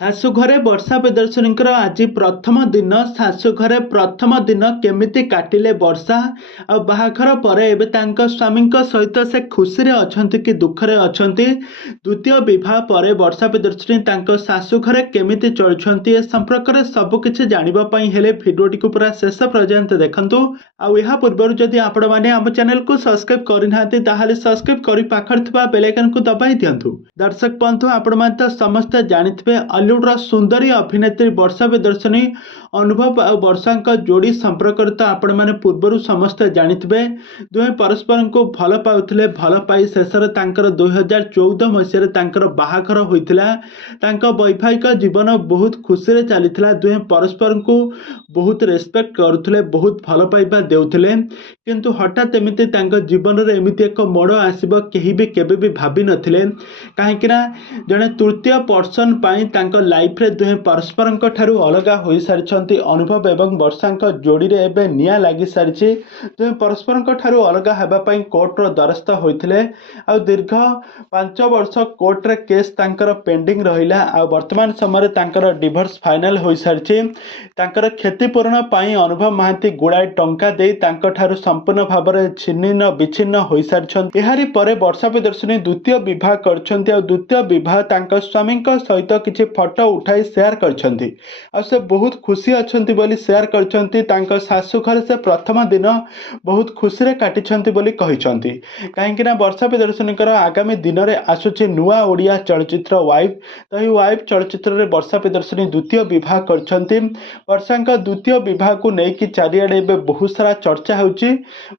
ଶାଶୁ ଘରେ ବର୍ଷା ପ୍ରିୟଦର୍ଶିନୀଙ୍କର ଆଜି ପ୍ରଥମ ଦିନ। ଶାଶୁ ଘରେ ପ୍ରଥମ ଦିନ କେମିତି କାଟିଲେ ବର୍ଷା, ଆଉ ବାହାଘର ପରେ ଏବେ ତାଙ୍କ ସ୍ୱାମୀଙ୍କ ସହିତ ସେ ଖୁସିରେ ଅଛନ୍ତି କି ଦୁଃଖରେ ଅଛନ୍ତି। ଦ୍ୱିତୀୟ ବିବାହ ପରେ ବର୍ଷା ପ୍ରିୟଦର୍ଶିନୀ ତାଙ୍କ ଶାଶୁ ଘରେ କେମିତି ଚଳୁଛନ୍ତି, ଏ ସମ୍ପର୍କରେ ସବୁକିଛି ଜାଣିବା ପାଇଁ ହେଲେ ଭିଡ଼ିଓଟିକୁ ପୁରା ଶେଷ ପର୍ଯ୍ୟନ୍ତ ଦେଖନ୍ତୁ। ଆଉ ଏହା ପୂର୍ବରୁ ଯଦି ଆପଣମାନେ ଆମ ଚ୍ୟାନେଲକୁ ସବସ୍କ୍ରାଇବ୍ କରିନାହାନ୍ତି ତାହେଲେ ସବସ୍କ୍ରାଇବ୍ କରି ପାଖରେ ଥିବା ବେଲ୍ ଆଇକନକୁ ଦବାଇ ଦିଅନ୍ତୁ। ଦର୍ଶକ ବନ୍ଧୁ, ଆପଣମାନେ ତ ସମସ୍ତେ ଜାଣିଥିବେ ବଲିଉଡର ସୁନ୍ଦରୀ ଅଭିନେତ୍ରୀ ବର୍ଷା ପ୍ରିୟଦର୍ଶିନୀ ଅନୁଭବ ଆଉ ବର୍ଷାଙ୍କ ଯୋଡ଼ି ସମ୍ପର୍କରେ ତ ଆପଣମାନେ ପୂର୍ବରୁ ସମସ୍ତେ ଜାଣିଥିବେ। ଦୁହେଁ ପରସ୍ପରଙ୍କୁ ଭଲ ପାଉଥିଲେ। ଭଲ ପାଇ ଶେଷରେ ତାଙ୍କର 2014 ମସିହାରେ ତାଙ୍କର ବାହାଘର ହୋଇଥିଲା। ତାଙ୍କ ବୈବାହିକ ଜୀବନ ବହୁତ ଖୁସିରେ ଚାଲିଥିଲା। ଦୁହେଁ ପରସ୍ପରଙ୍କୁ ବହୁତ ରେସ୍ପେକ୍ଟ କରୁଥିଲେ, ବହୁତ ଭଲ ପାଇବା ଦେଉଥିଲେ। କିନ୍ତୁ ହଠାତ୍ ଏମିତି ତାଙ୍କ ଜୀବନରେ ଏମିତି ଏକ ମୋଡ଼ ଆସିବ କେହି ବି କେବେ ବି ଭାବିନଥିଲେ। କାହିଁକିନା ଜଣେ ତୃତୀୟ ପର୍ସନ ପାଇଁ ତାଙ୍କ ଲାଇଫରେ ଦୁହେଁ ପରସ୍ପରଙ୍କ ଠାରୁ ଅଲଗା ହୋଇସାରିଛନ୍ତି। ଅନୁଭବ ଏବଂ ବର୍ଷାଙ୍କ ଯୋଡ଼ିରେ ଏବେ ନିଆଁ ଲାଗିସାରିଛି। ଦୁହେଁ ପରସ୍ପରଙ୍କ ଠାରୁ ଅଲଗା ହେବା ପାଇଁ କୋର୍ଟର ଦ୍ୱାରସ୍ଥ ହୋଇଥିଲେ। ଆଉ ଦୀର୍ଘ 5 ବର୍ଷ କୋର୍ଟରେ କେସ୍ ତାଙ୍କର ପେଣ୍ଡିଂ ରହିଲା। ଆଉ ବର୍ତ୍ତମାନ ସମୟରେ ତାଙ୍କର ଡିଭୋର୍ସ ଫାଇନାଲ ହୋଇସାରିଛି। ତାଙ୍କର କ୍ଷତିପୂରଣ ପାଇଁ ଅନୁଭବ ମହାନ୍ତି ଗୁଡ଼ାଏ ଟଙ୍କା ଦେଇ ତାଙ୍କଠାରୁ ସମ୍ପୂର୍ଣ୍ଣ ଭାବରେ ଛିନ୍ନ ବିଚ୍ଛିନ୍ନ ହୋଇସାରିଛନ୍ତି। ଏହାରି ପରେ ବର୍ଷା ପ୍ରିୟଦର୍ଶିନୀ ଦ୍ୱିତୀୟ ବିବାହ କରିଛନ୍ତି। ଆଉ ଦ୍ୱିତୀୟ ବିବାହ ତାଙ୍କ ସ୍ୱାମୀଙ୍କ ସହିତ କିଛି ଫଟୋ ଉଠାଇ ସେୟାର କରିଛନ୍ତି। ଆଉ ସେ ବହୁତ ଖୁସି ଅଛନ୍ତି ବୋଲି ସେୟାର କରିଛନ୍ତି। ତାଙ୍କ ଶାଶୁ ଘରେ ସେ ପ୍ରଥମ ଦିନ ବହୁତ ଖୁସିରେ କାଟିଛନ୍ତି ବୋଲି କହିଛନ୍ତି। କାହିଁକିନା ବର୍ଷା ପ୍ରିୟଦର୍ଶିନୀଙ୍କର ଆଗାମୀ ଦିନରେ ଆସୁଛି ନୂଆ ଓଡ଼ିଆ ଚଳଚ୍ଚିତ୍ର ୱାଇଫ୍। ତ ଏହି ୱାଇଫ୍ ଚଳଚ୍ଚିତ୍ରରେ ବର୍ଷା ପ୍ରିୟଦର୍ଶିନୀ ଦ୍ୱିତୀୟ ବିବାହ କରିଛନ୍ତି। ବର୍ଷାଙ୍କ ଦ୍ୱିତୀୟ ବିବାହକୁ ନେଇକି ଚାରିଆଡ଼େ ଏବେ ବହୁତ ସାରା ଚର୍ଚ୍ଚା ହେଉଛି।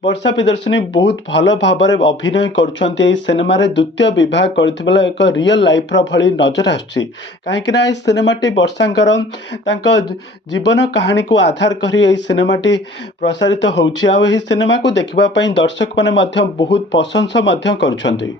ବର୍ଷା ପ୍ରିୟଦର୍ଶିନୀ ବହୁତ ଭଲ ଭାବରେ ଅଭିନୟ କରୁଛନ୍ତି ଏହି ସିନେମାରେ। ଦ୍ୱିତୀୟ ବିବାହ କରିଥିବା ବେଳେ ଏକ ରିଅଲ ଲାଇଫର ଭଳି ନଜର ଆସୁଛି। କାହିଁକିନା ଏହି ସିନେମାଟି ବର୍ଷାଙ୍କର ତାଙ୍କ ଜୀବନ କାହାଣୀକୁ ଆଧାର କରି ଏହି ସିନେମାଟି ପ୍ରସାରିତ ହେଉଛି। ଆଉ ଏହି ସିନେମାକୁ ଦେଖିବା ପାଇଁ ଦର୍ଶକମାନେ ମଧ୍ୟ ବହୁତ ପ୍ରଶଂସା ମଧ୍ୟ କରୁଛନ୍ତି।